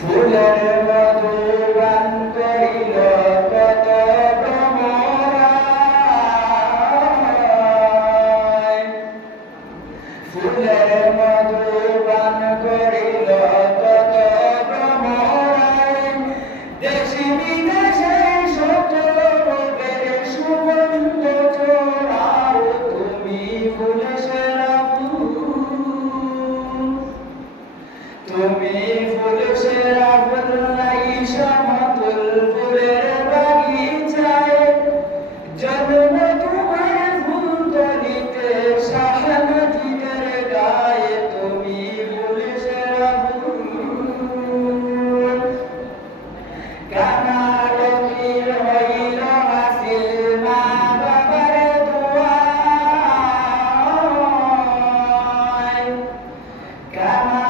ফুলের মধু গান করিল কত ভ্রমরায়, ফুলের মধু গান করিল কত ভ্রমরায়, দেশে বিদেশে শত রূপের সুগন্ধ ছড়াও, তুমি ফুল সেরা ফুল, তুমি ফুল সেরা ফুল নাই সমতুল ফুলের বাগিচায়, জন্ম তোমার ফুল তলিতে শাহনদীদের গায়ে, তুমি ফুল সেরা ফুল। কানার তীর হইল হাসিল মা বাবার দোয়ায়, কানা